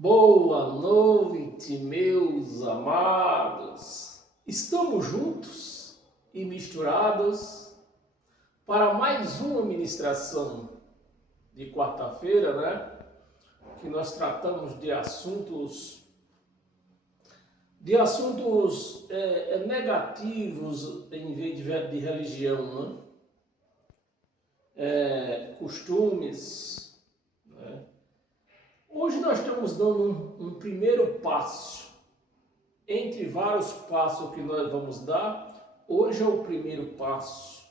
Boa noite, meus amados. Estamos juntos e misturados para mais uma ministração de quarta-feira, né? Que nós tratamos de assuntos negativos em vez de religião, né? Costumes, né? Hoje nós estamos dando um primeiro passo, entre vários passos que nós vamos dar, hoje é o primeiro passo.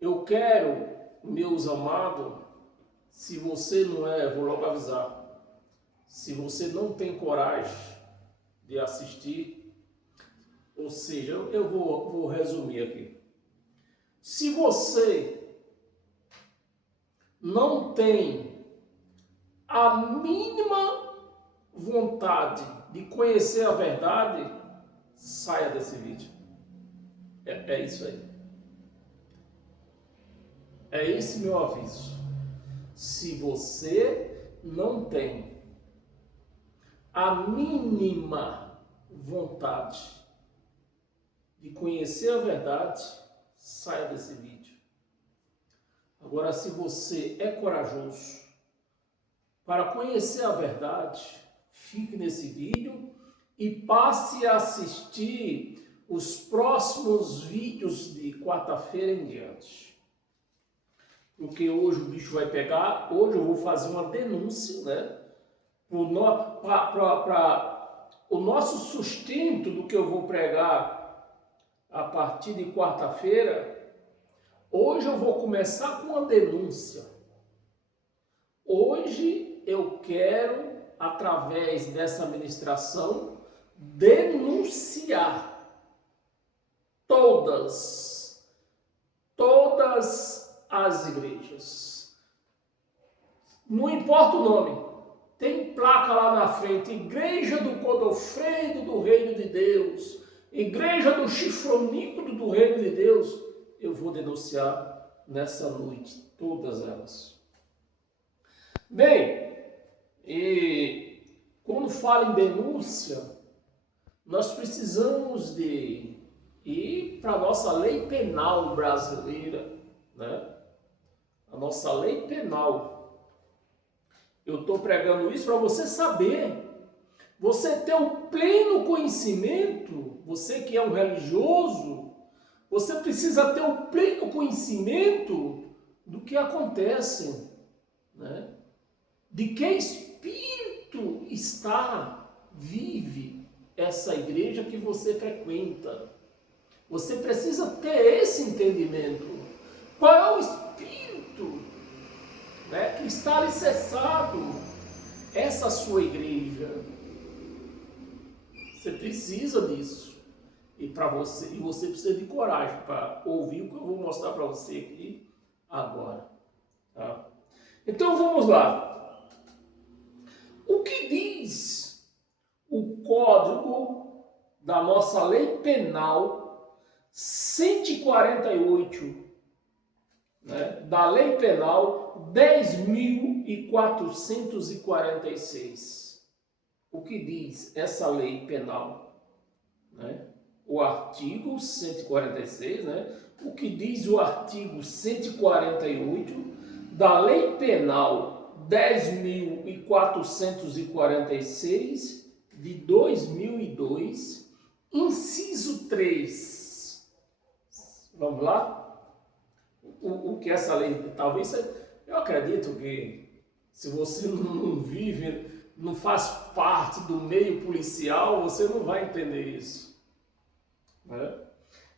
Eu quero, meus amados, se você não vou logo avisar, se você não tem coragem de assistir, ou seja, eu vou resumir aqui. Se você não tem a mínima vontade de conhecer a verdade, saia desse vídeo. É isso aí. É esse meu aviso. Se você não tem a mínima vontade de conhecer a verdade, saia desse vídeo. Agora, se você é corajoso para conhecer a verdade, fique nesse vídeo e passe a assistir os próximos vídeos de quarta-feira em diante. Porque hoje o bicho vai pegar, hoje eu vou fazer uma denúncia, né? Para o nosso sustento do que eu vou pregar a partir de quarta-feira, hoje eu vou começar com uma denúncia. Hoje eu quero, através dessa ministração, denunciar todas as igrejas. Não importa o nome, tem placa lá na frente, Igreja do Godofredo do Reino de Deus, Igreja do Chifronícodo do Reino de Deus, eu vou denunciar nessa noite, todas elas. Bem, e quando fala em denúncia, nós precisamos de ir para a nossa lei penal brasileira, né? A nossa lei penal. Eu estou pregando isso para você saber, você ter o pleno conhecimento, você que é um religioso, você precisa ter o pleno conhecimento do que acontece, né? De que espírito vive essa igreja que você frequenta. Você precisa ter esse entendimento. Qual é o espírito, né, que está alicerçado essa sua igreja? Você precisa disso. E você precisa de coragem para ouvir o que eu vou mostrar para você aqui agora. Tá? Então vamos lá. O que diz o Código da nossa Lei Penal 148, né, da Lei Penal 10.446? O que diz essa Lei Penal? Né? O artigo 146, né? O que diz o artigo 148 da Lei Penal 10.446 de 2002, inciso 3. Vamos lá? O que essa lei, talvez, eu acredito que se você não vive, não faz parte do meio policial, você não vai entender isso. Né?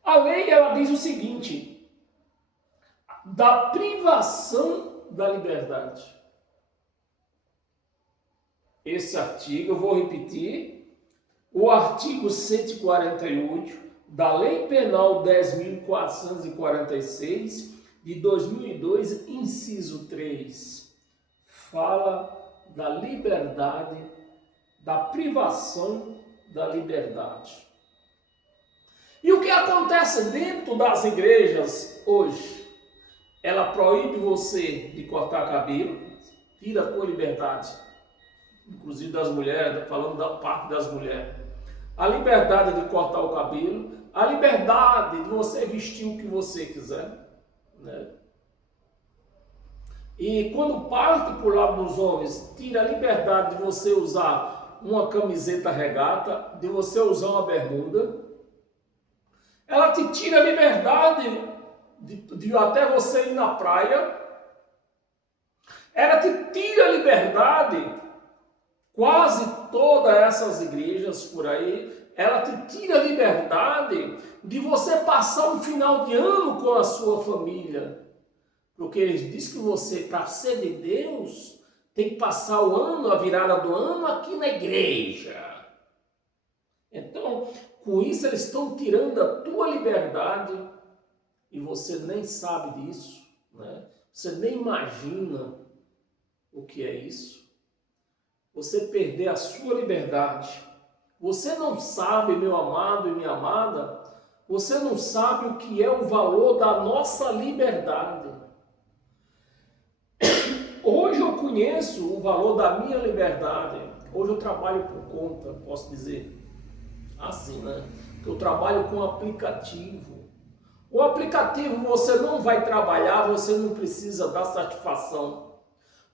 A lei, ela diz o seguinte: da privação da liberdade. Esse artigo, eu vou repetir, o artigo 148 da Lei Penal 10.446 de 2002, inciso 3, fala da liberdade, da privação da liberdade. E o que acontece dentro das igrejas hoje? Ela proíbe você de cortar cabelo, tira a tua liberdade inclusive das mulheres, falando da parte das mulheres. A liberdade de cortar o cabelo, a liberdade de você vestir o que você quiser, né? E quando parte para o lado dos homens, tira a liberdade de você usar uma camiseta regata, de você usar uma bermuda. Ela te tira a liberdade de até você ir na praia. Ela te tira a liberdade, quase todas essas igrejas por aí, ela te tira a liberdade de você passar um final de ano com a sua família. Porque eles dizem que você, para ser de Deus, tem que passar o ano, a virada do ano, aqui na igreja. Então, com isso eles estão tirando a tua liberdade e você nem sabe disso, né? Você nem imagina o que é isso. Você perder a sua liberdade. Você não sabe, meu amado e minha amada, você não sabe o que é o valor da nossa liberdade. Hoje eu conheço o valor da minha liberdade. Hoje eu trabalho por conta, posso dizer assim, né? Que eu trabalho com aplicativo. O aplicativo você não vai trabalhar, você não precisa dar satisfação.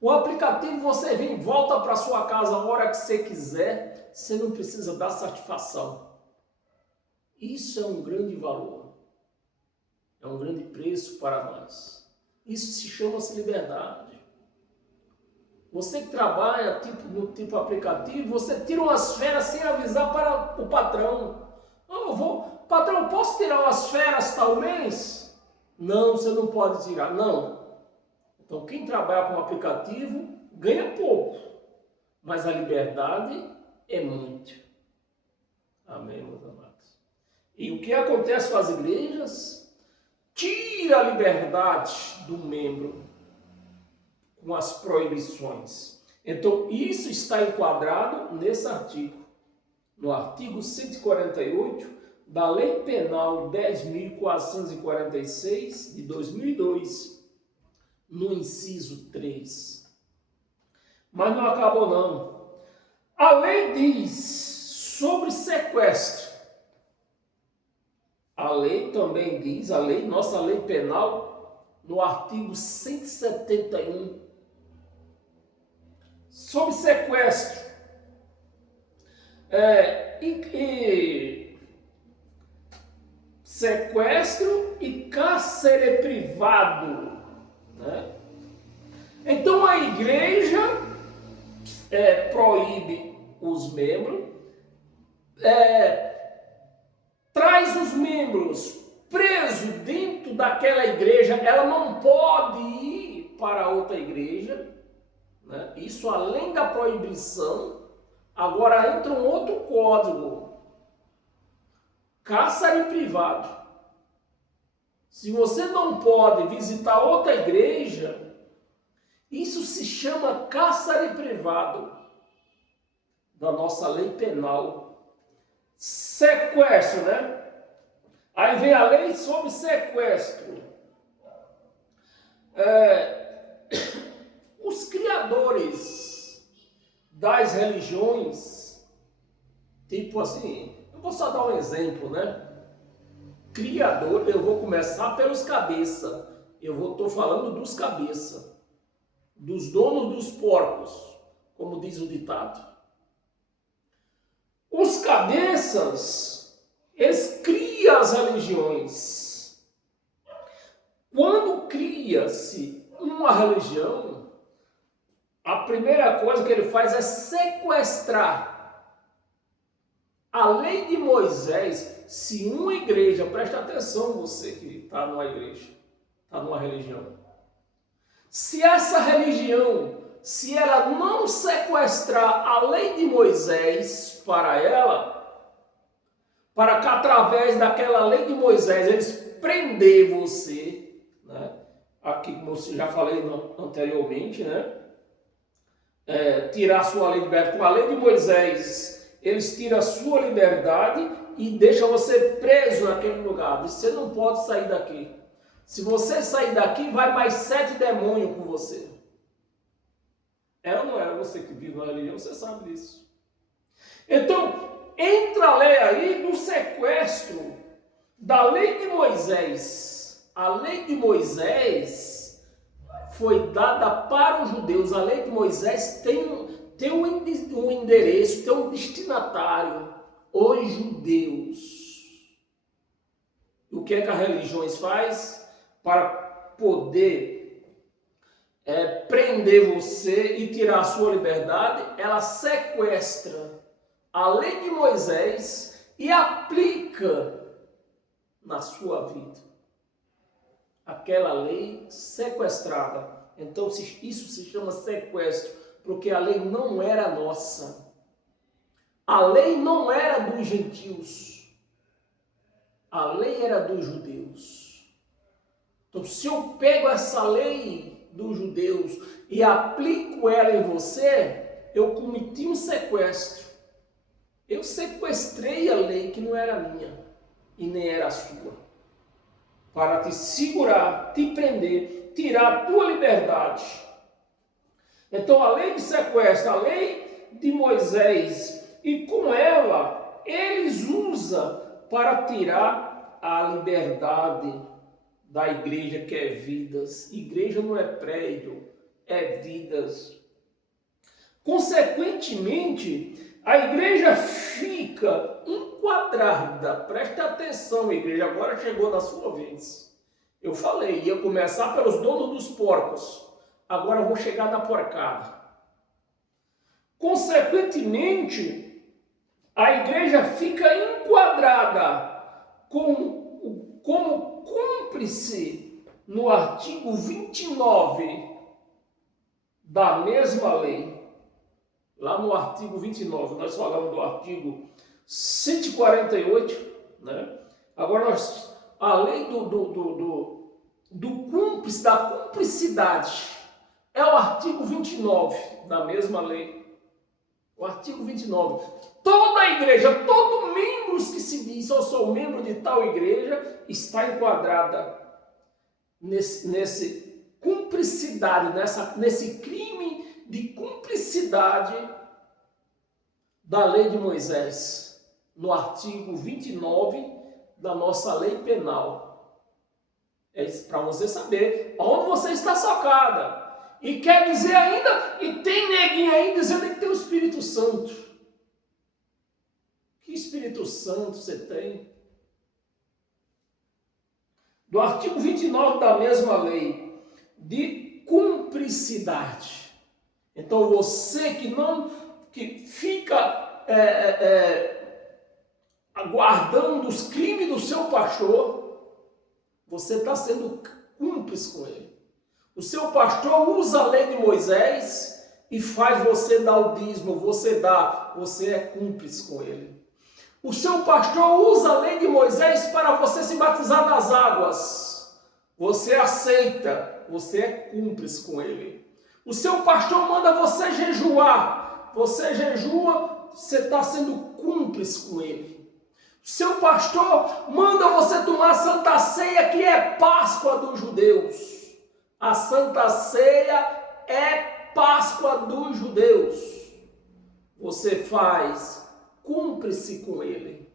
O aplicativo você vem e volta para sua casa a hora que você quiser, você não precisa dar satisfação. Isso é um grande valor. É um grande preço para nós. Isso se chama-se liberdade. Você que trabalha no tipo aplicativo, você tira umas férias sem avisar para o patrão. Patrão, posso tirar umas férias tal mês? Não, você não pode tirar. Não. Então quem trabalha com aplicativo ganha pouco, mas a liberdade é muito. Amém, meus amados? E o que acontece com as igrejas? Tira a liberdade do membro com as proibições. Então, isso está enquadrado nesse artigo. No artigo 148 da Lei Penal 10.446 de 2002, no inciso 3. Mas não acabou não. A lei diz sobre sequestro. A lei também diz, nossa lei penal, no artigo 171, sobre sequestro, sequestro e cárcere privado, né? Então a igreja proíbe os membros, traz os membros presos dentro daquela igreja, ela não pode ir para outra igreja, né? Isso além da proibição. Agora entra um outro código: cárcere privado. Se você não pode visitar outra igreja, isso se chama cárcere privado da nossa lei penal. Sequestro, né? Aí vem a lei sobre sequestro. Os criadores das religiões, tipo assim, eu vou só dar um exemplo, né? Criador, eu vou começar pelos cabeças. Estou falando dos cabeças, dos donos dos porcos, como diz o ditado. Os cabeças, eles criam as religiões. Quando cria-se uma religião, a primeira coisa que ele faz é sequestrar. A lei de Moisés, se uma igreja, presta atenção você que está numa igreja, está numa religião. Se essa religião, se ela não sequestrar a lei de Moisés para ela, para que através daquela lei de Moisés eles prender você, né? Aqui como eu já falei anteriormente, né? Tirar a sua lei de liberdade. Com a lei de Moisés, eles tiram a sua liberdade e deixam você preso naquele lugar. Você não pode sair daqui. Se você sair daqui, vai mais 7 demônios com você. É ou não é? Você que vive na religião, você sabe disso. Então, entra a lei aí do sequestro da lei de Moisés. A lei de Moisés foi dada para os judeus. A lei de Moisés tem um endereço, tem um destinatário, os judeus. O que é que as religiões faz para poder prender você e tirar a sua liberdade? Ela sequestra a lei de Moisés e aplica na sua vida aquela lei sequestrada. Então isso se chama sequestro, porque a lei não era nossa. A lei não era dos gentios. A lei era dos judeus. Então, se eu pego essa lei dos judeus e aplico ela em você, eu cometi um sequestro. Eu sequestrei a lei que não era minha e nem era sua, para te segurar, te prender, tirar a tua liberdade. Então, a lei de sequestro, a lei de Moisés, e com ela, eles usam para tirar a liberdade da igreja, que é vidas. Igreja não é prédio, é vidas. Consequentemente, a igreja fica enquadrada. Preste atenção, igreja, agora chegou na sua vez. Eu falei, ia começar pelos donos dos porcos. Agora eu vou chegar na porcada. Consequentemente, a igreja fica enquadrada como cúmplice no artigo 29 da mesma lei. Lá no artigo 29, nós falamos do artigo 148, né? Agora a lei do cúmplice, da cumplicidade, é o artigo 29 da mesma lei. O artigo 29. Toda a igreja, todo membro que se diz, eu sou membro de tal igreja, está enquadrada nesse cumplicidade, nesse crime de cumplicidade da lei de Moisés, no artigo 29 da nossa lei penal. É isso para você saber onde você está socada. E quer dizer ainda, e tem neguinho aí dizendo que tem o Espírito Santo. Que Espírito Santo você tem? Do artigo 29 da mesma lei, de cumplicidade. Então você que fica aguardando os crimes do seu pastor, você está sendo cúmplice com ele. O seu pastor usa a lei de Moisés e faz você dar o dízimo, você é cúmplice com ele. O seu pastor usa a lei de Moisés para você se batizar nas águas. Você aceita, você é cúmplice com ele. O seu pastor manda você jejuar. Você jejua, você está sendo cúmplice com ele. O seu pastor manda você tomar a Santa Ceia, que é Páscoa dos judeus. A Santa Ceia é Páscoa dos judeus. Você faz cúmplice com ele.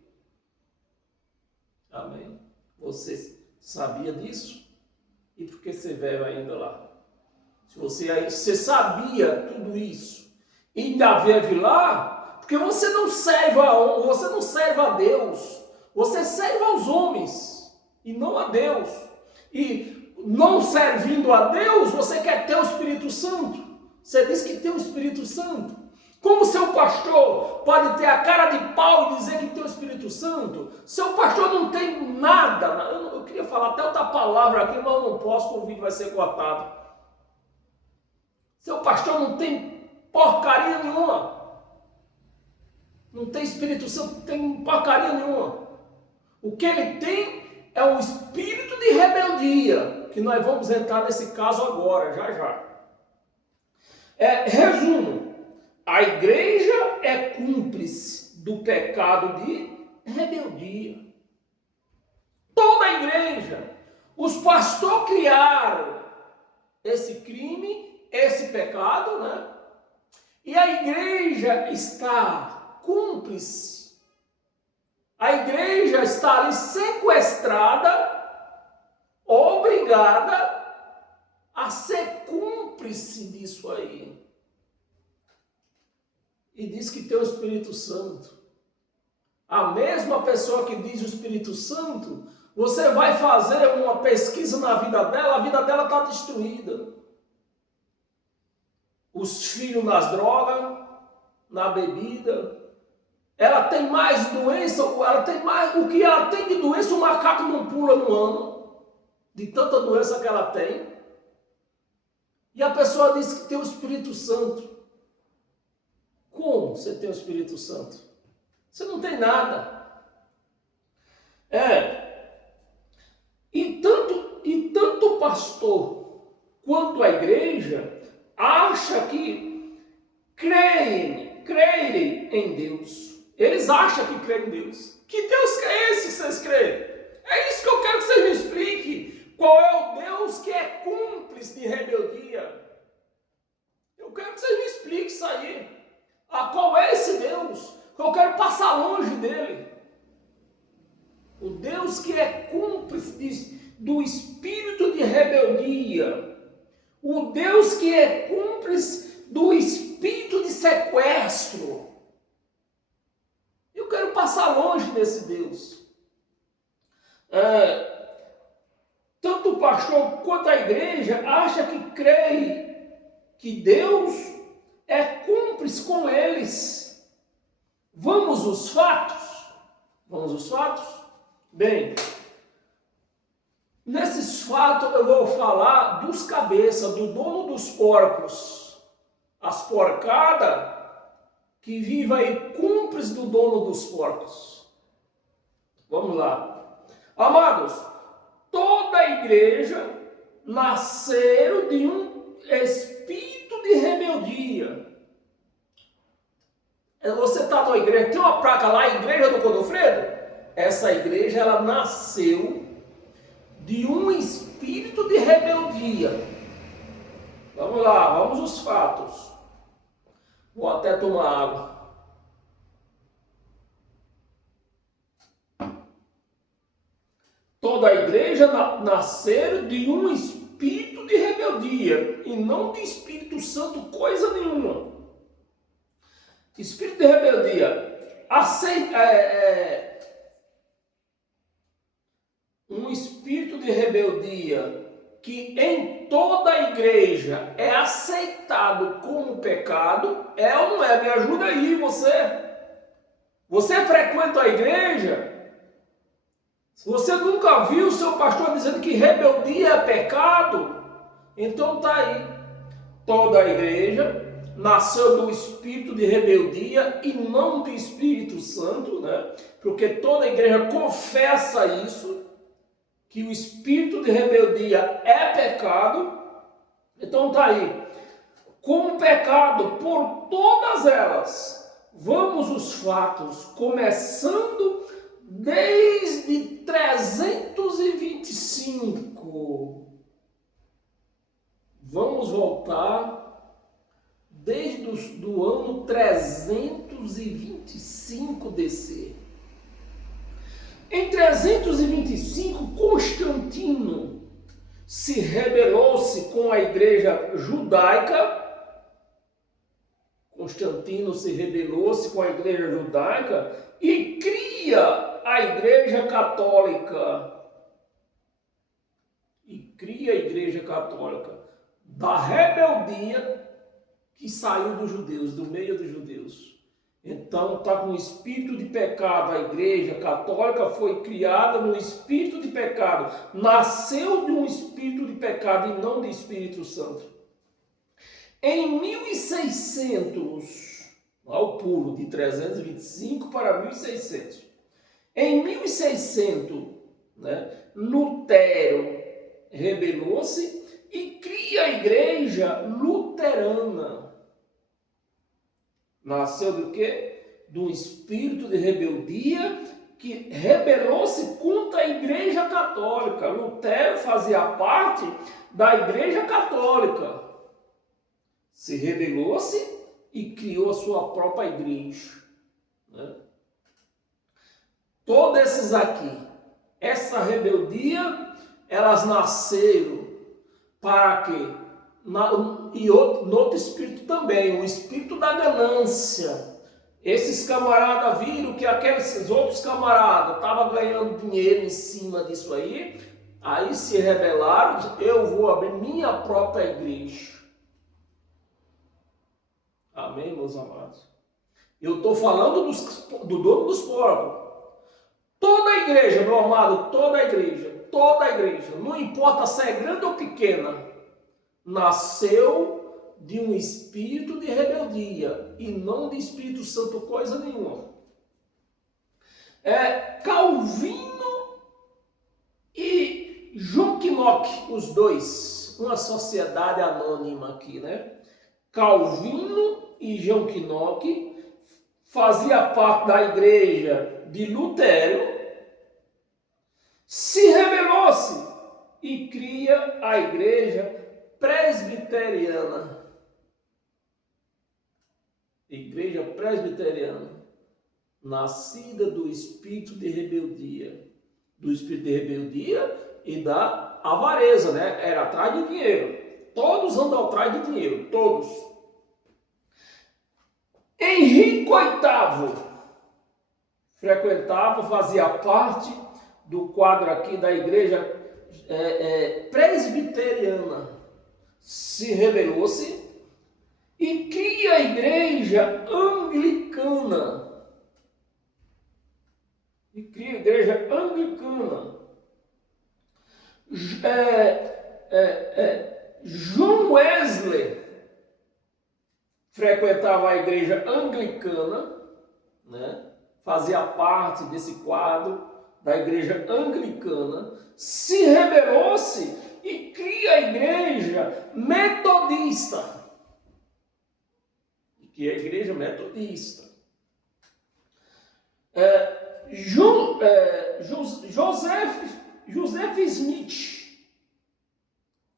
Amém? Você sabia disso? E por que você veio ainda lá? Se você sabia tudo isso e ainda vive lá, porque você não serve a Deus, você serve aos homens e não a Deus. E não servindo a Deus, você quer ter o Espírito Santo. Você diz que tem o Espírito Santo. Como seu pastor pode ter a cara de pau e dizer que tem o Espírito Santo? Seu pastor não tem nada. Eu queria falar até outra palavra aqui, mas eu não posso, porque o vídeo vai ser cortado. Seu pastor não tem porcaria nenhuma. Não tem Espírito Santo, não tem porcaria nenhuma. O que ele tem é um espírito de rebeldia, que nós vamos entrar nesse caso agora, já. Resumo, a igreja é cúmplice do pecado de rebeldia. Toda a igreja. Os pastores criaram esse crime, esse pecado, né? E a igreja está cúmplice. A igreja está ali sequestrada, obrigada a ser cúmplice disso aí. E diz que tem o Espírito Santo. A mesma pessoa que diz o Espírito Santo, você vai fazer uma pesquisa na vida dela, a vida dela está destruída. Os filhos nas drogas, na bebida. Ela tem mais doença, ela tem mais, o que ela tem de doença, o macaco não pula no ano, de tanta doença que ela tem. E a pessoa diz que tem o Espírito Santo. Como você tem o Espírito Santo? Você não tem nada. E tanto o pastor quanto a igreja acha que creem em Deus. Eles acham que creem em Deus. Que Deus que é esse que vocês creem? É isso que eu quero que vocês me expliquem. Qual é o Deus que é cúmplice de rebeldia? Eu quero que vocês me expliquem isso aí. Qual é esse Deus? Eu quero passar longe dele. O Deus que é cúmplice do espírito de rebeldia. O Deus que é cúmplice do espírito de sequestro. Eu quero passar longe desse Deus. Tanto o pastor quanto a igreja acha que crê que Deus é cúmplice com eles. Vamos aos fatos? Vamos aos fatos? Bem, nesses fatos eu vou falar dos cabeças, do dono dos porcos. As porcadas que vivem aí cúmplice do dono dos porcos. Vamos lá. Amados, toda a igreja nasceu de um espírito de rebeldia. Você está na igreja, tem uma placa lá, Igreja do Godofredo? Essa igreja, ela nasceu de um espírito de rebeldia. Vamos lá, vamos aos fatos. Vou até tomar água. Toda a igreja nasceu de um espírito de rebeldia e não de Espírito Santo, coisa nenhuma. Espírito de rebeldia, um espírito de rebeldia que em toda a igreja é aceitado como pecado, é ou não é? Me ajuda aí, você. Você frequenta a igreja? Se você nunca viu o seu pastor dizendo que rebeldia é pecado, então tá aí. Toda a igreja nasceu do espírito de rebeldia e não do Espírito Santo, né? Porque toda a igreja confessa isso, que o espírito de rebeldia é pecado. Então tá aí. Com pecado por todas elas. Vamos os fatos, começando desde 325. Vamos voltar desde o ano 325 DC. Em 325, Constantino se rebelou-se com a igreja judaica. Constantino se rebelou-se com a igreja judaica e cria a igreja católica. Da rebeldia que saiu dos judeus, do meio dos judeus. Então está com o espírito de pecado. A igreja católica foi criada no espírito de pecado. Nasceu de um espírito de pecado e não de Espírito Santo. Em 1600, ao pulo de 325 para 1600. Em 1600, Lutero rebelou-se e cria a igreja luterana. Nasceu do quê? Do espírito de rebeldia que rebelou-se contra a igreja católica. Lutero fazia parte da igreja católica. Se rebelou-se e criou a sua própria igreja. Né? Todos esses aqui, essa rebeldia, elas nasceram para quê? E no outro espírito também, o espírito da ganância. Esses camaradas viram que aqueles outros camaradas estavam ganhando dinheiro em cima disso aí se rebelaram, eu vou abrir minha própria igreja. Amém, meus amados? Eu estou falando do dono dos porcos. Toda a igreja, meu amado, toda a igreja, não importa se é grande ou pequena, nasceu de um espírito de rebeldia e não de Espírito Santo coisa nenhuma. Calvino e John Knock, os dois, uma sociedade anônima aqui, né? Calvino e John Knock fazia parte da igreja de Lutero, se rebelou-se e cria a igreja presbiteriana. Igreja presbiteriana, nascida do espírito de rebeldia. Do espírito de rebeldia e da avareza, né? Era atrás de dinheiro. Todos andam atrás de dinheiro, todos. Henrique VIII frequentava, fazia parte do quadro aqui da igreja presbiteriana. Se rebelou-se e cria a igreja anglicana. John Wesley frequentava a igreja anglicana, né? Fazia parte desse quadro da igreja anglicana, se rebelou-se e cria a igreja metodista. Que é a igreja metodista. Joseph Smith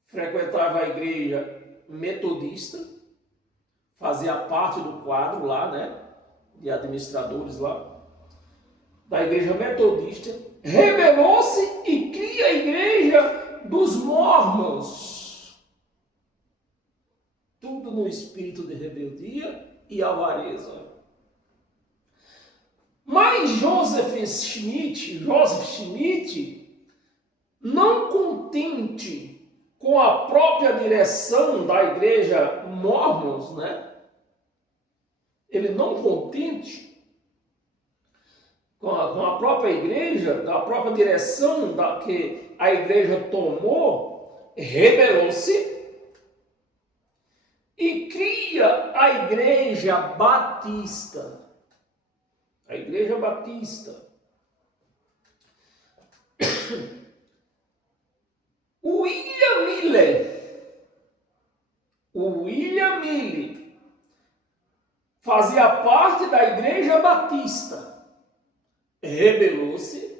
frequentava a igreja metodista, fazia parte do quadro lá, né, de administradores lá, da igreja metodista, rebelou-se e cria a igreja dos mormons. Tudo no espírito de rebeldia e avareza. Mas Joseph Smith, não contente com a própria direção da igreja mormons, né? Ele não contente com a própria igreja, da própria direção que a igreja tomou, rebelou-se e cria a igreja batista. A igreja batista. William Miller fazia parte da igreja batista, rebelou-se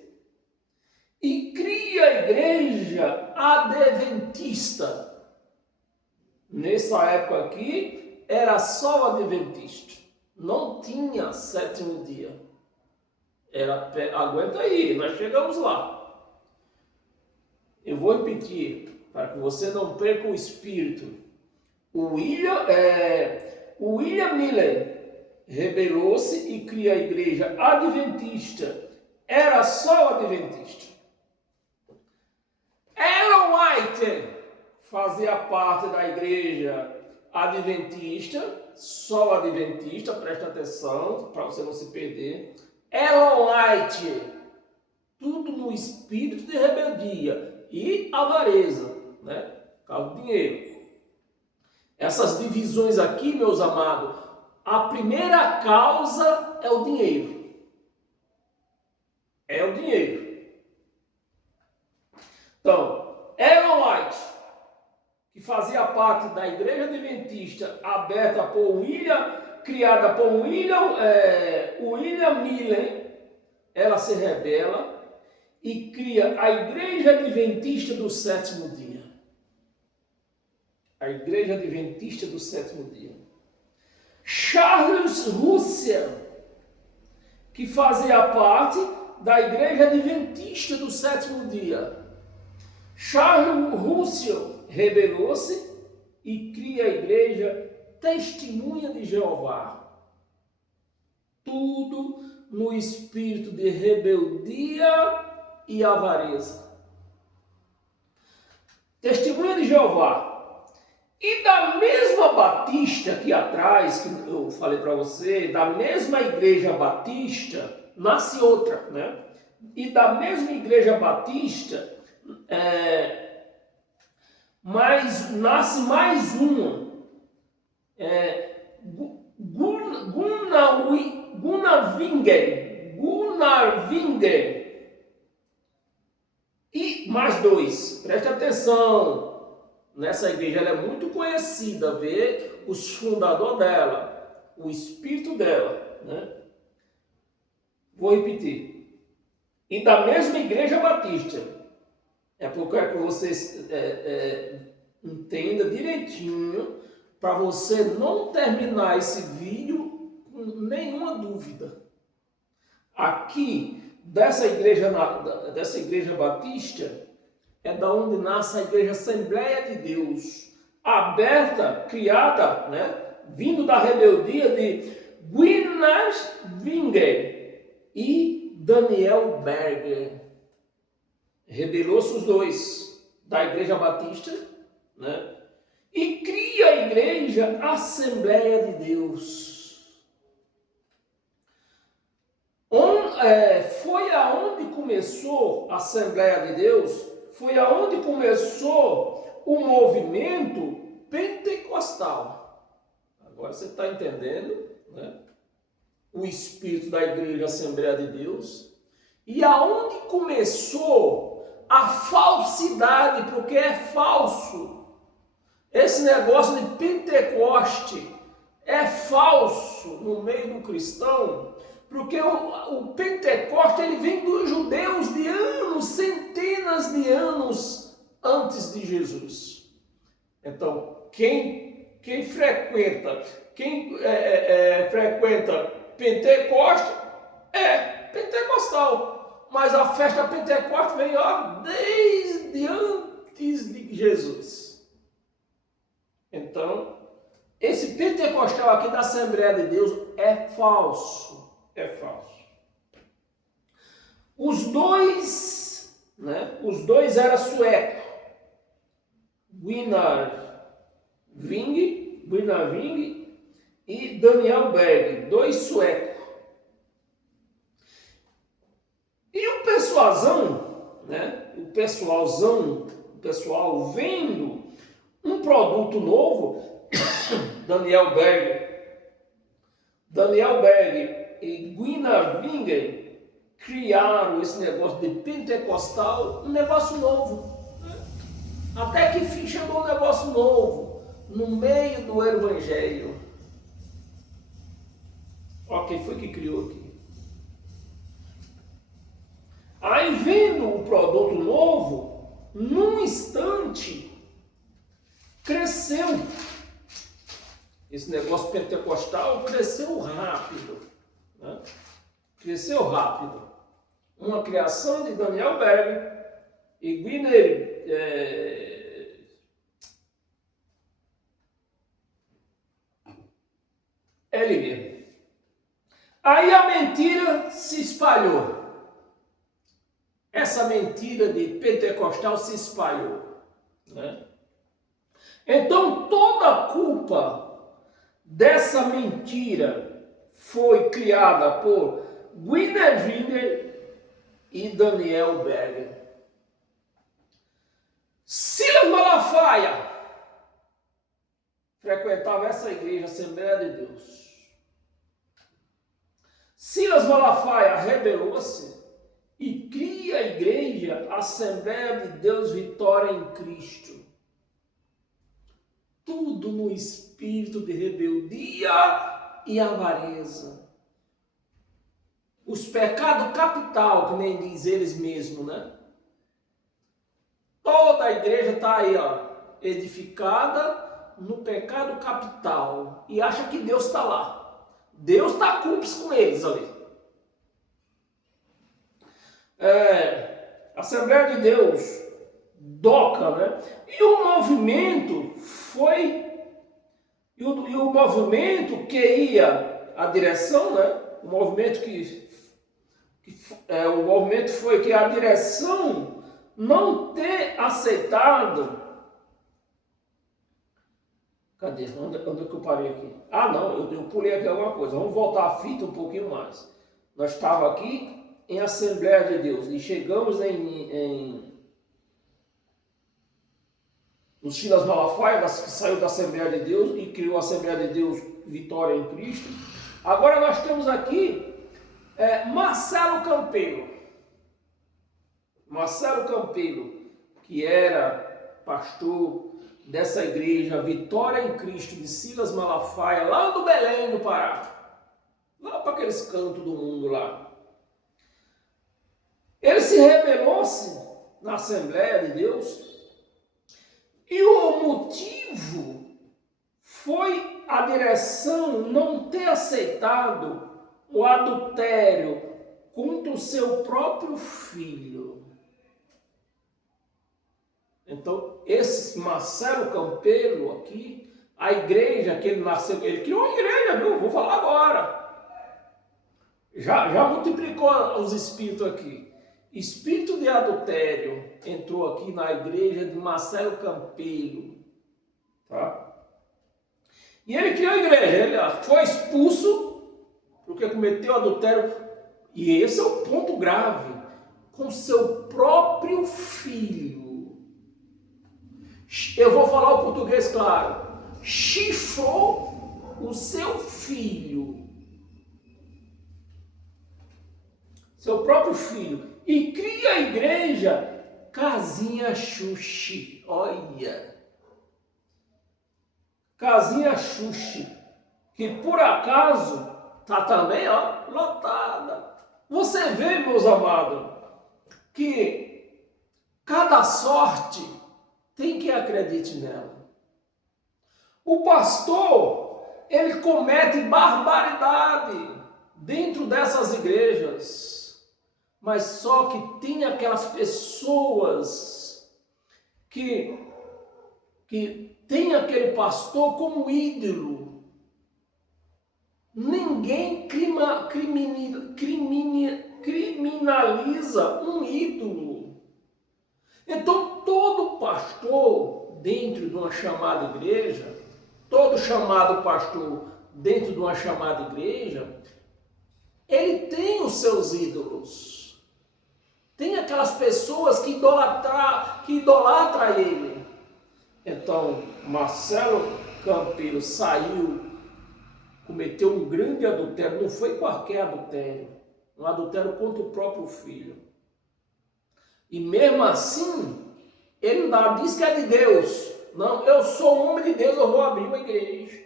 e cria a igreja adventista. Nessa época aqui, era só adventista. Não tinha sétimo dia. Aguenta aí, nós chegamos lá. Eu vou repetir, para que você não perca o espírito. O William Miller rebelou-se e cria a igreja adventista. Era só adventista. Ellen White fazia parte da igreja adventista, só adventista, presta atenção para você não se perder. Ellen White, tudo no espírito de rebeldia e avareza, né? Por causa do dinheiro. Essas divisões aqui, meus amados, a primeira causa é o dinheiro. É o dinheiro. Então, Ellen White, que fazia parte da igreja adventista, aberta por criada por William Miller, ela se rebela e cria a igreja adventista do sétimo dia. A igreja adventista do sétimo dia. Charles Russell, que fazia parte da Igreja Adventista do Sétimo Dia. Charles Russell rebelou-se e cria a Igreja Testemunha de Jeová. Tudo no espírito de rebeldia e avareza. Testemunha de Jeová. E da mesma Batista aqui atrás, que eu falei para você, da mesma Igreja Batista, nasce outra, né? E da mesma Igreja Batista, nasce mais uma. Gunnar Wingren. E mais dois. Preste atenção. Nessa igreja ela é muito conhecida, vê os fundadores dela, o espírito dela, né? Vou repetir. E da mesma Igreja Batista. É porque eu quero que vocês entendam direitinho, para você não terminar esse vídeo com nenhuma dúvida. Aqui, dessa igreja Batista, é da onde nasce a Igreja Assembleia de Deus, aberta, criada, né, vindo da rebeldia de Gunnar Wingren e Daniel Berger. Rebelou-se os dois da Igreja Batista, né, e cria a Igreja Assembleia de Deus. Foi aonde começou a Assembleia de Deus. Foi aonde começou o movimento pentecostal. Agora você está entendendo, né? O espírito da Igreja Assembleia de Deus. E aonde começou a falsidade, porque é falso. Esse negócio de Pentecoste é falso no meio do cristão. Porque o Pentecoste ele vem dos judeus de anos, centenas de anos antes de Jesus. Então, quem frequenta Pentecoste é pentecostal. Mas a festa Pentecoste veio desde antes de Jesus. Então, esse pentecostal aqui da Assembleia de Deus é falso. É falso. Os dois eram suecos. Gunnar Wingren e Daniel Berger, dois suecos. E o pessoalzão, né? O pessoal vendo um produto novo, Daniel Berger e Gunnar Wingren criaram esse negócio de pentecostal, um negócio novo. Né? Até que enfim chegou um negócio novo no meio do evangelho. Ó, quem foi que criou aqui? Aí vendo o produto novo, num instante, cresceu. Esse negócio pentecostal cresceu rápido. Né? Cresceu rápido. Uma criação de Daniel Berger e Gunnar Wingren. Aí a mentira se espalhou. Essa mentira de pentecostal se espalhou. Né? Então toda a culpa dessa mentira foi criada por Gunnar Wingren e Daniel Berger. Silas Malafaia frequentava essa igreja Assembleia de Deus. Silas Malafaia rebelou-se e cria a igreja Assembleia de Deus Vitória em Cristo. Tudo no espírito de rebeldia e avareza. Os pecados capital, que nem diz eles mesmos, né? Toda a igreja está aí, ó, edificada no pecado capital e acha que Deus está lá. Deus está cúmplice com eles ali. Assembleia de Deus, DOCA, né? E o movimento foi... E o movimento que ia a direção, né? O movimento o movimento foi que a direção não ter aceitado. Cadê? Onde que eu parei aqui? Ah, não, eu pulei aqui alguma coisa. Vamos voltar a fita um pouquinho mais. Nós estávamos aqui em Assembleia de Deus e chegamos no Silas Malafaia, que saiu da Assembleia de Deus e criou a Assembleia de Deus Vitória em Cristo. Agora nós temos aqui Marcelo Campelo. Marcelo Campelo, que era pastor dessa igreja Vitória em Cristo de Silas Malafaia, lá do Belém, no Pará. Lá para aqueles cantos do mundo lá. Ele se rebelou-se na Assembleia de Deus. E o motivo foi a direção não ter aceitado o adultério contra o seu próprio filho. Então, esse Marcelo Campelo aqui, a igreja que ele nasceu, ele criou uma igreja, viu? Vou falar agora. Já multiplicou os espíritos aqui. Espírito de adultério entrou aqui na igreja de Marcelo Campelo, tá? E ele criou a igreja, ele foi expulso porque cometeu adultério, e esse é o ponto grave, com seu próprio filho. Eu vou falar o português claro. Chifrou o seu filho. Seu próprio filho. E cria a igreja Casinha Xuxi. Olha. Casinha Xuxi. Que por acaso está também, ó, lotada. Você vê, meus amados, que cada sorte tem quem acredite nela. O pastor, ele comete barbaridade dentro dessas igrejas. Mas só que tem aquelas pessoas que tem aquele pastor como ídolo. Ninguém criminaliza um ídolo. Então todo pastor dentro de uma chamada igreja, todo chamado pastor dentro de uma chamada igreja, ele tem os seus ídolos. Tem aquelas pessoas que idolatra ele. Então, Marcelo Campelo saiu, cometeu um grande adultério. Não foi qualquer adultério. Um adultério contra o próprio filho. E mesmo assim, ele não diz que é de Deus. Não, eu sou um homem de Deus, eu vou abrir uma igreja.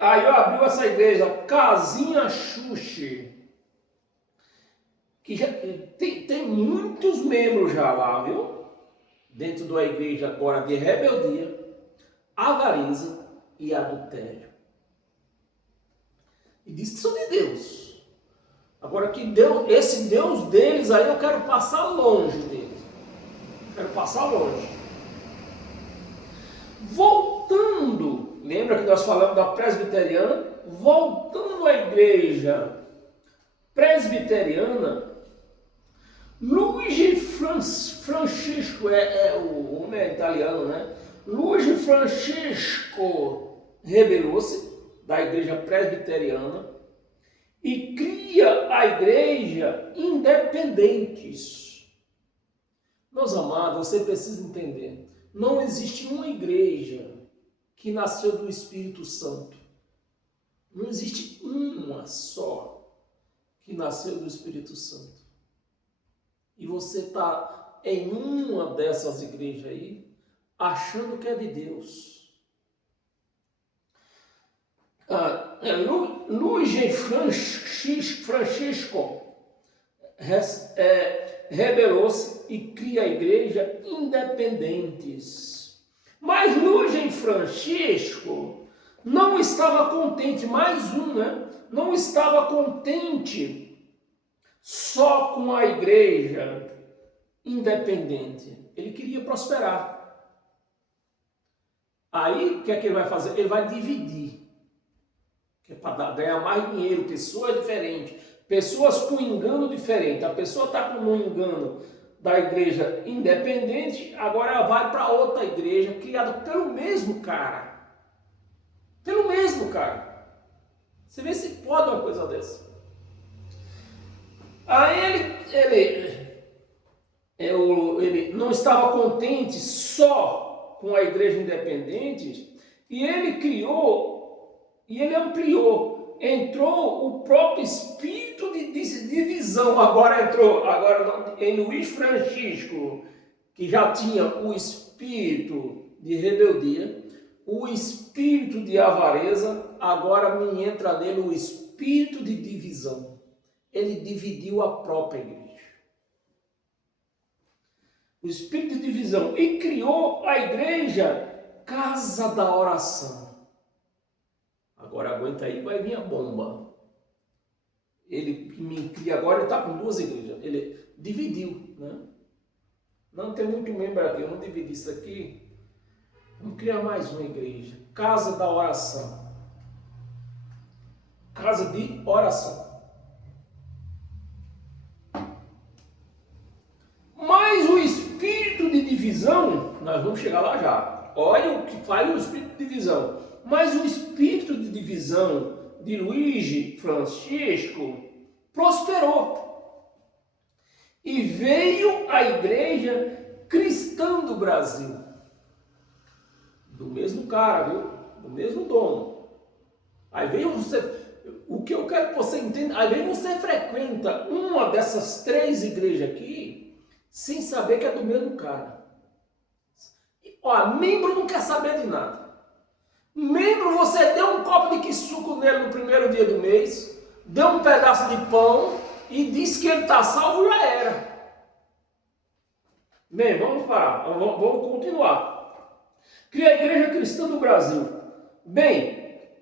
Aí eu abri essa igreja, Casinha Xuxi, que já tem muitos membros já lá, viu? Dentro da igreja agora de rebeldia, avareza e adultério. E diz que são de Deus. Agora que Deus, esse Deus deles aí eu quero passar longe deles. Quero passar longe. Voltando. Lembra que nós falamos da presbiteriana? Voltando à igreja presbiteriana, Luigi Francisco, o homem é italiano, né? Luigi Francisco rebelou-se da igreja presbiteriana e cria a igreja Independentes. Meus amados, você precisa entender, não existe uma igreja que nasceu do Espírito Santo. Não existe uma só que nasceu do Espírito Santo. E você está em uma dessas igrejas aí, achando que é de Deus. Luigi Francisco rebelou-se e cria a igreja independentes. Mas Nugent Francisco não estava contente, mais um, né? Não estava contente só com a igreja independente. Ele queria prosperar. Aí, o que é que ele vai fazer? Ele vai dividir. Que é para ganhar mais dinheiro, pessoas diferentes, pessoas com engano diferente. A pessoa está com um engano da igreja independente, agora ela vai para outra igreja criada pelo mesmo cara. Pelo mesmo cara. Você vê se pode uma coisa dessa. Aí ele não estava contente só com a igreja independente, e ele criou, e ele ampliou, entrou o próprio espírito de divisão, agora em Luís Francisco, que já tinha o espírito de rebeldia, o espírito de avareza, agora me entra nele o espírito de divisão. Ele dividiu a própria igreja. O espírito de divisão. E criou a igreja Casa da Oração. Agora aguenta aí, vai vir a bomba. Ele me cria agora, ele está com duas igrejas. Ele dividiu, né? Não tem muito membro aqui, eu não dividi isso aqui. Vamos criar mais uma igreja. Casa da Oração. Casa de Oração. Mas o espírito de divisão, nós vamos chegar lá já. Olha o que faz o espírito de divisão. Mas o espírito de divisão de Luís Francisco prosperou. E veio a igreja cristã do Brasil. Do mesmo cara, viu? Do mesmo dono. Aí veio você... O que eu quero que você entenda, às vezes você frequenta uma dessas três igrejas aqui, sem saber que é do mesmo cara. Ó, membro não quer saber de nada. Membro, você deu um copo de quissuco nele no primeiro dia do mês, deu um pedaço de pão e disse que ele está salvo, já era. Bem, vamos parar, vamos continuar. Cria a Igreja Cristã do Brasil. Bem,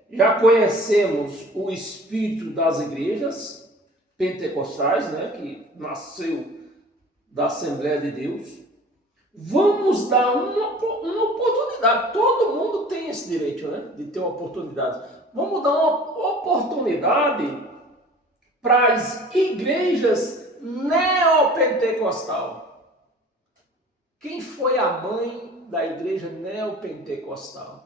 já conhecemos o espírito das igrejas pentecostais, né, que nasceu da Assembleia de Deus. Vamos dar uma oportunidade. Todo mundo tem esse direito, né, de ter uma oportunidade. Vamos dar uma oportunidade para as igrejas neopentecostal. Quem foi a mãe da igreja neopentecostal?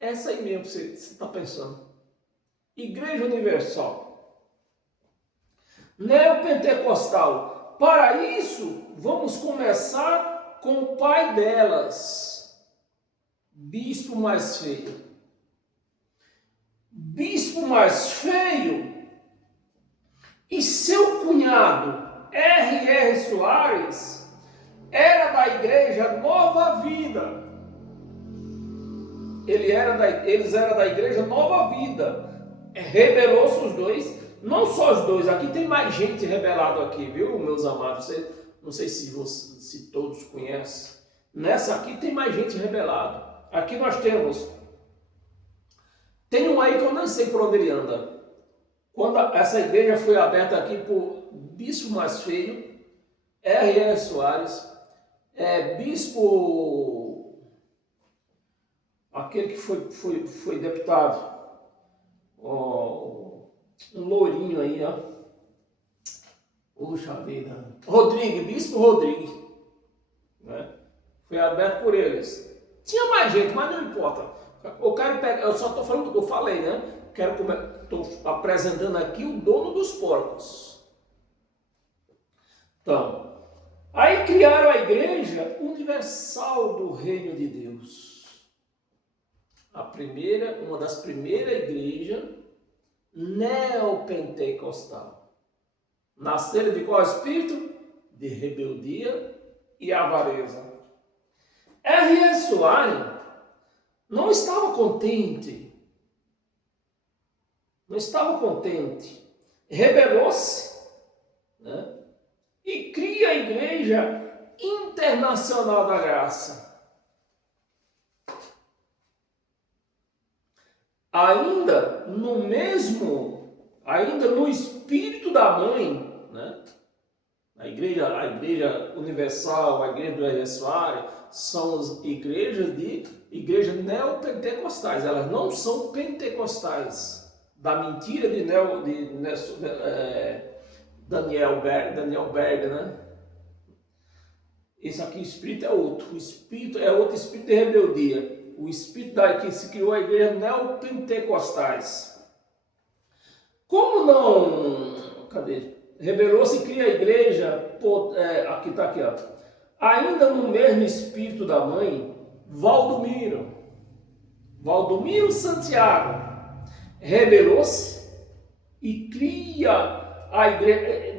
Essa aí mesmo que você está pensando. Igreja Universal. Neopentecostal. Para isso, vamos começar com o pai delas. Bispo mais feio. Bispo mais feio e seu cunhado, R.R. Soares, era da igreja Nova Vida. Eles eram da igreja Nova Vida. Rebelou-se os dois. Não só os dois. Aqui tem mais gente rebelada aqui, viu, meus amados? Não sei se todos conhecem. Nessa aqui tem mais gente rebelada. Aqui nós temos. Tem um aí que eu não sei por onde ele anda. Quando essa igreja foi aberta aqui por bispo mais feio, R.R. Soares, bispo... Aquele que foi deputado, um lourinho aí, ó. Puxa vida. Bispo Rodrigues. Né? Foi aberto por eles. Tinha mais gente, mas não importa. Eu só estou falando do que eu falei, né? Estou apresentando aqui o dono dos porcos. Então, aí criaram a Igreja Universal do Reino de Deus. Uma das primeiras igrejas neopentecostal. Nasceram de qual espírito? De rebeldia e avareza. R.R. Soares não estava contente. Rebelou-se, né? E Igreja Internacional da Graça. Ainda no espírito da mãe, né? A igreja universal, a igreja do Evangelho são as igrejas neopentecostais. Elas não são pentecostais. Da mentira de Daniel Berg, né? Esse aqui, o espírito é outro. O espírito é outro espírito de rebeldia. O espírito que se criou a igreja neopentecostais. Como não... Cadê? Revelou-se e cria a igreja... aqui está aqui, ó. Ainda no mesmo espírito da mãe, Valdomiro Santiago, revelou-se e cria a igreja...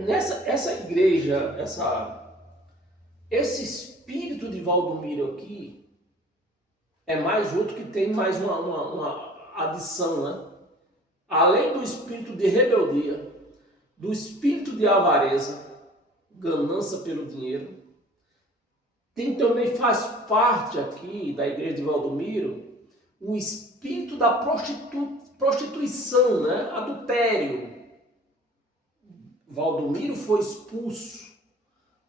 Esse espírito de Valdomiro aqui é mais outro que tem mais uma adição, né? Além do espírito de rebeldia, do espírito de avareza, ganância pelo dinheiro, também faz parte aqui da igreja de Valdomiro o espírito da prostituição, né? Adultério. Valdomiro foi expulso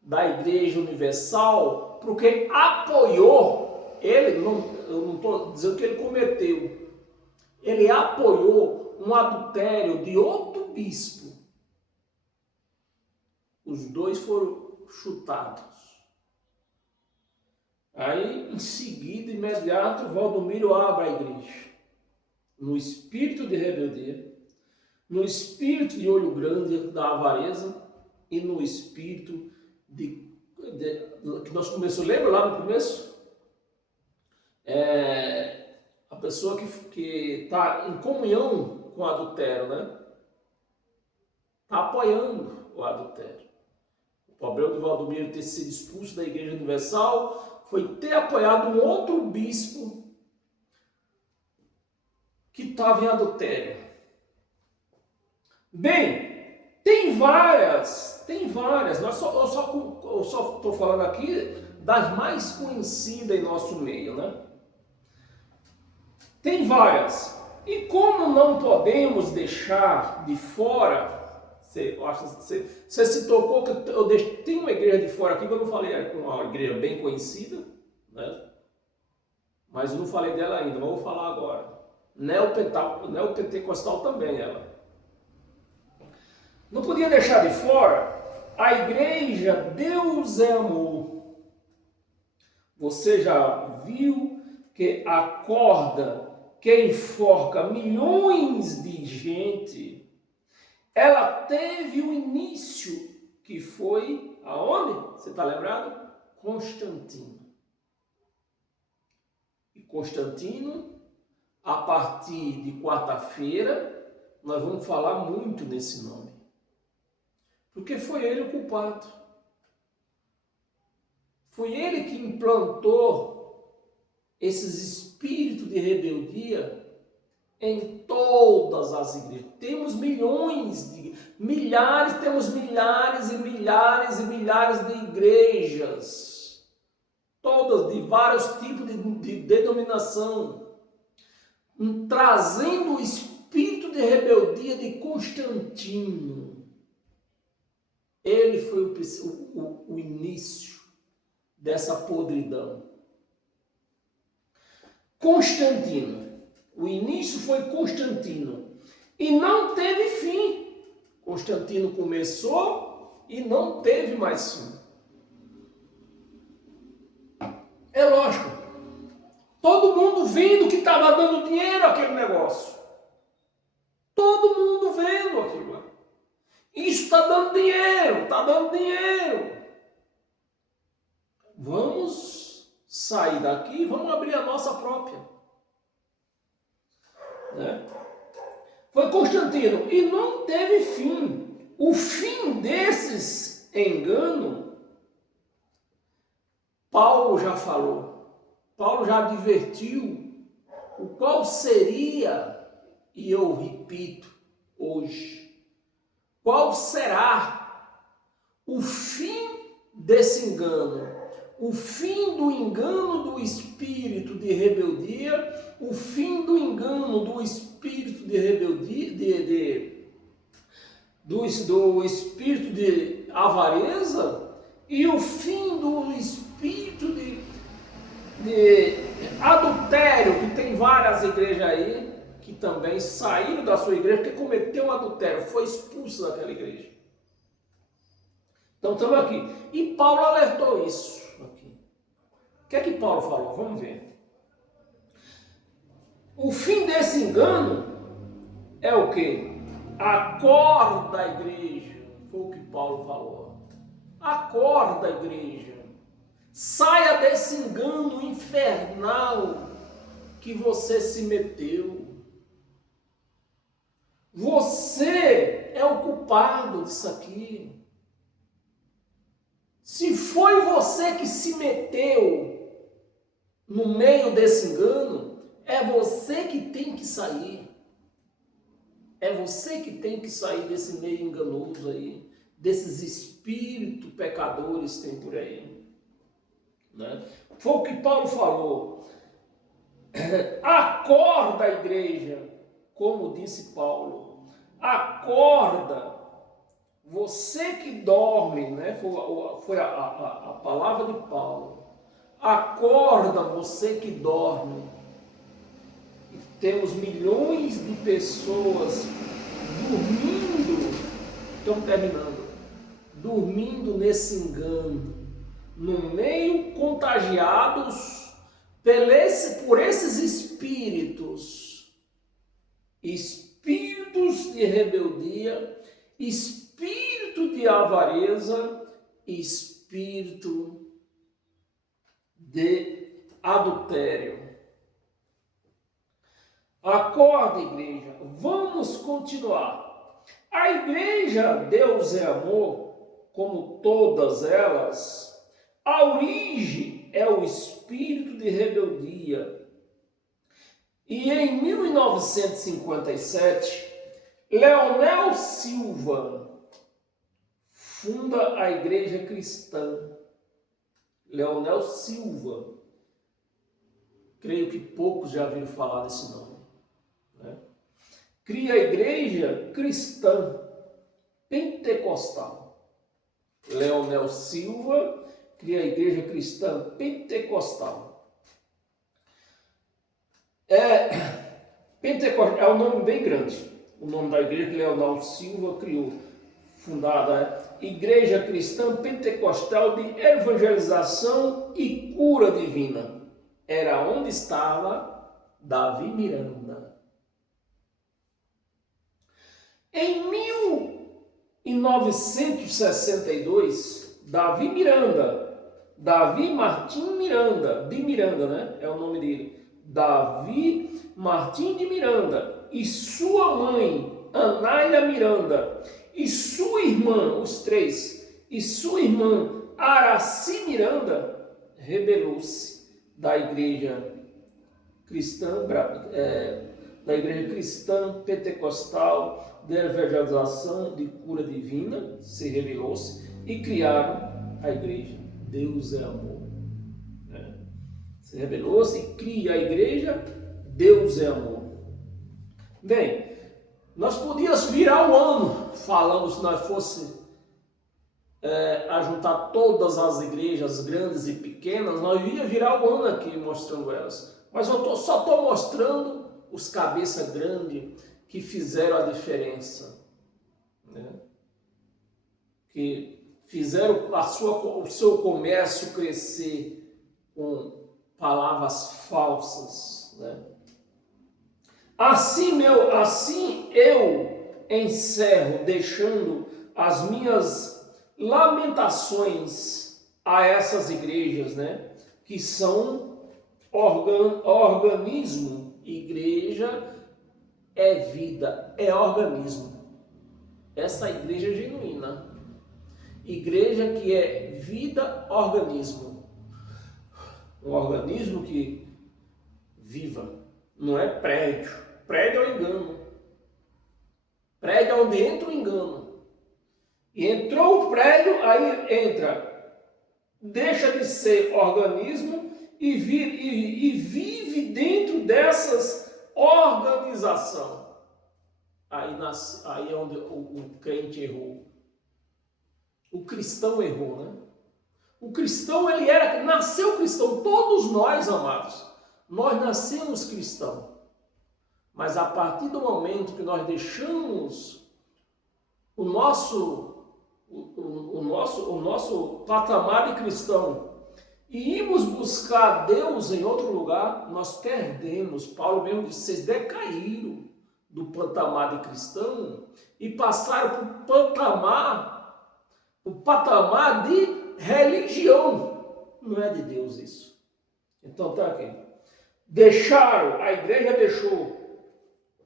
da Igreja Universal porque apoiou, eu não estou dizendo que ele cometeu, ele apoiou um adultério de outro bispo. Os dois foram chutados. Aí, em seguida, imediato, Valdomiro abre a igreja. No espírito de rebeldia, no espírito de olho grande da avareza e no espírito que nós começamos, lembra lá no começo? A pessoa que está em comunhão com o adultério, né? Está apoiando o adultério. O problema do Valdomiro ter sido expulso da Igreja Universal foi ter apoiado um outro bispo que estava em adultério. Bem, tem várias. Eu só estou falando aqui das mais conhecidas em nosso meio, né? Tem várias. E como não podemos deixar de fora, você se tocou que tem uma igreja de fora aqui que eu não falei, é uma igreja bem conhecida, né? Mas eu não falei dela ainda, mas vou falar agora. Neopentecostal também ela. Não podia deixar de fora a igreja Deus é Amor. Você já viu que a corda que enforca milhões de gente, ela teve um início que foi aonde? Você está lembrado? Constantino. E Constantino, a partir de quarta-feira, nós vamos falar muito nesse nome. Porque foi ele o culpado. Foi ele que implantou esses espíritos de rebeldia em todas as igrejas. Temos milhares e milhares de igrejas. Todas de vários tipos de denominação. Trazendo o espírito de rebeldia de Constantino. Ele foi o início dessa podridão. Constantino. O início foi Constantino. E não teve fim. Constantino começou e não teve mais fim. É lógico. Todo mundo vendo que estava dando dinheiro aquele negócio. Todo mundo vendo aquilo lá. Isso está dando dinheiro, Vamos sair daqui e vamos abrir a nossa própria. Né? Foi Constantino e não teve fim. O fim desses enganos, Paulo já falou. Paulo já advertiu o qual seria, e eu repito hoje, qual será o fim desse engano? O fim do engano do espírito de rebeldia, o fim do engano do espírito de rebeldia, do espírito de avareza e o fim do espírito de adultério, que tem várias igrejas aí que também saíram da sua igreja porque cometeu adultério, foi expulso daquela igreja. Então estamos aqui. E Paulo alertou isso aqui. O que é que Paulo falou? Vamos ver. O fim desse engano é o quê? Acorda a igreja. Foi o que Paulo falou. Acorda a igreja. Saia desse engano infernal que você se meteu. Você é o culpado disso aqui. Se foi você que se meteu no meio desse engano, é você que tem que sair. É você que tem que sair desse meio enganoso aí, desses espíritos pecadores que tem por aí. Né? Foi o que Paulo falou. Acorda a igreja, como disse Paulo. Acorda. Você que dorme, né? Foi a palavra de Paulo. Acorda, você que dorme. E temos milhões de pessoas dormindo, estão terminando, dormindo nesse engano, no meio contagiados por esses espíritos de rebeldia, espírito de avareza, espírito de adultério. Acorda, igreja, vamos continuar. A igreja, Deus é amor, como todas elas, a origem é o espírito de rebeldia. E em 1957, Leonel Silva funda a Igreja Cristã. Leonel Silva. Creio que poucos já viram falar desse nome. Né? Cria a Igreja Cristã Pentecostal. Leonel Silva cria a Igreja Cristã Pentecostal. Pentecostal é um nome bem grande. O nome da igreja que Leonel Silva criou, fundada Igreja Cristã Pentecostal de Evangelização e Cura Divina. Era onde estava Davi Miranda. Em 1962, Davi Martim Miranda, de Miranda, né? É o nome dele. Davi Martim de Miranda e sua mãe, Anália Miranda, e sua irmã, os três, e sua irmã, Araci Miranda, rebelou-se da Igreja Cristã, Pentecostal de Evangelização de Cura Divina, se rebelou-se e criaram a Igreja Deus é Amor. Se rebelou-se e cria a igreja, Deus é amor. Bem, nós podíamos virar o ano falando, se nós fosse ajuntar todas as igrejas grandes e pequenas, nós ia virar o ano aqui mostrando elas. Mas eu só estou mostrando os cabeça grande que fizeram a diferença. Né? Que fizeram o seu comércio crescer com palavras falsas, né? Assim eu encerro deixando as minhas lamentações a essas igrejas, né? Que são organismo. Igreja é vida, é organismo. Essa igreja é genuína. Igreja que é vida, organismo. Um organismo que viva, não é prédio. Prédio é o engano. Prédio é onde entra o engano. E entrou o prédio, aí entra deixa de ser organismo e vive dentro dessas organizações. Aí é onde o crente errou. O cristão errou, né? O cristão, nasceu cristão. Todos nós, amados, nós nascemos cristãos. Mas a partir do momento que nós deixamos o nosso patamar de cristão e irmos buscar Deus em outro lugar, nós perdemos. Paulo mesmo disse, vocês decaíram do patamar de cristão e passaram para o patamar de religião. Não é de Deus isso. Então tá aqui. A igreja deixou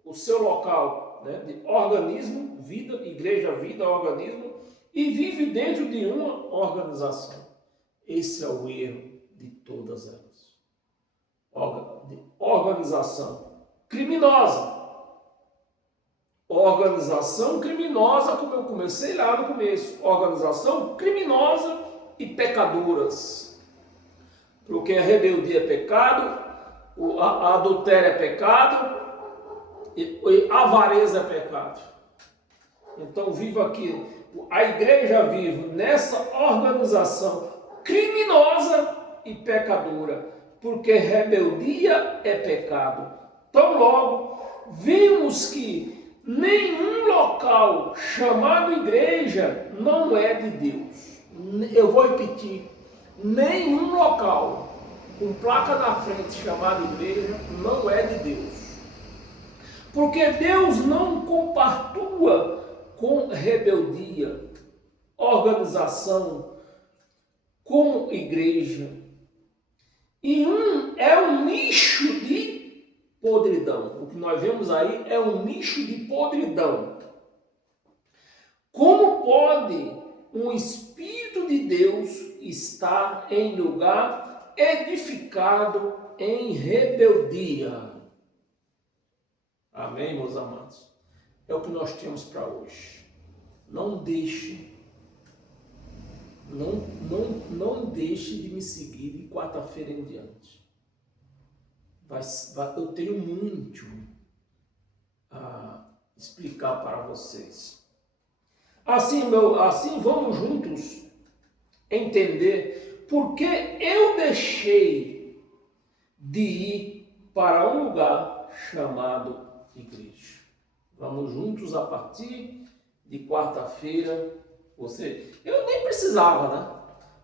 o seu local, né, de organismo, vida, igreja, vida, organismo, e vive dentro de uma organização. Esse é o erro de todas elas. Organização criminosa. Organização criminosa, como eu comecei lá no começo. Organização criminosa e pecadoras. Porque a rebeldia é pecado, a adultério é pecado, a avareza é pecado. Então vivo aqui, a igreja vive nessa organização criminosa e pecadora, porque rebeldia é pecado. Tão logo vimos que nenhum local chamado igreja não é de Deus. Eu vou repetir, nenhum local com placa na frente chamado igreja não é de Deus. Porque Deus não compactua com rebeldia, organização, com igreja. E é um nicho de podridão. O que nós vemos aí é um nicho de podridão. Como pode um Espírito de Deus estar em lugar edificado em rebeldia? Amém, meus amados? É o que nós temos para hoje. Não deixe de me seguir de quarta-feira em diante. Eu tenho muito a explicar para vocês. Assim vamos juntos entender por que eu deixei de ir para um lugar chamado igreja. Vamos juntos a partir de quarta-feira. Eu nem precisava, né?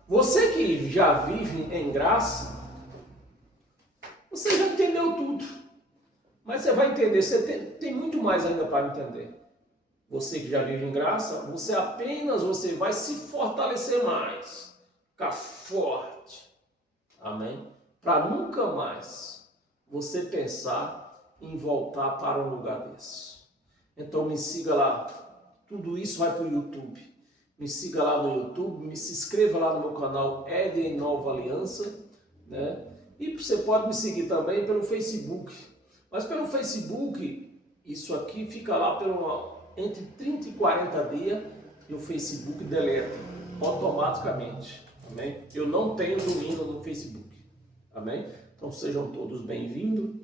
Você que já vive em graça, você já entendeu tudo. Mas você vai entender, tem muito mais ainda para entender. Você que já vive em graça, você vai se fortalecer mais, ficar forte. Amém? Para nunca mais você pensar em voltar para um lugar desse. Então me siga lá. Tudo isso vai para o YouTube. Me siga lá no YouTube, se inscreva lá no meu canal Éden Nova Aliança, né? E você pode me seguir também pelo Facebook. Mas pelo Facebook, isso aqui fica lá entre 30 e 40 dias e o Facebook deleta automaticamente. Amém? Eu não tenho domínio no Facebook. Amém? Então sejam todos bem-vindos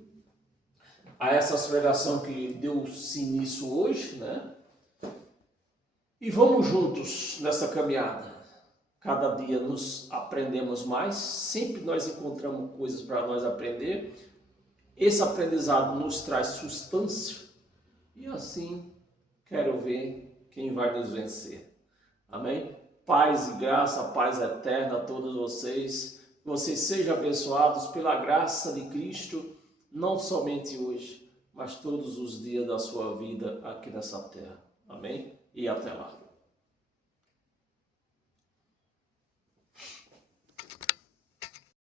a essa pregação que deu-se início hoje, né? E vamos juntos nessa caminhada. Cada dia nos aprendemos mais, sempre nós encontramos coisas para nós aprender. Esse aprendizado nos traz substância e assim quero ver quem vai nos vencer. Amém? Paz e graça, paz eterna a todos vocês. Que vocês sejam abençoados pela graça de Cristo, não somente hoje, mas todos os dias da sua vida aqui nessa terra. Amém? E até lá.